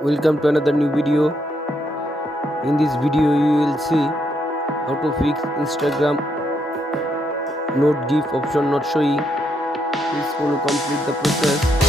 Welcome to another new video. In this video you will see how to fix Instagram note GIF option not showing. Please follow complete the process.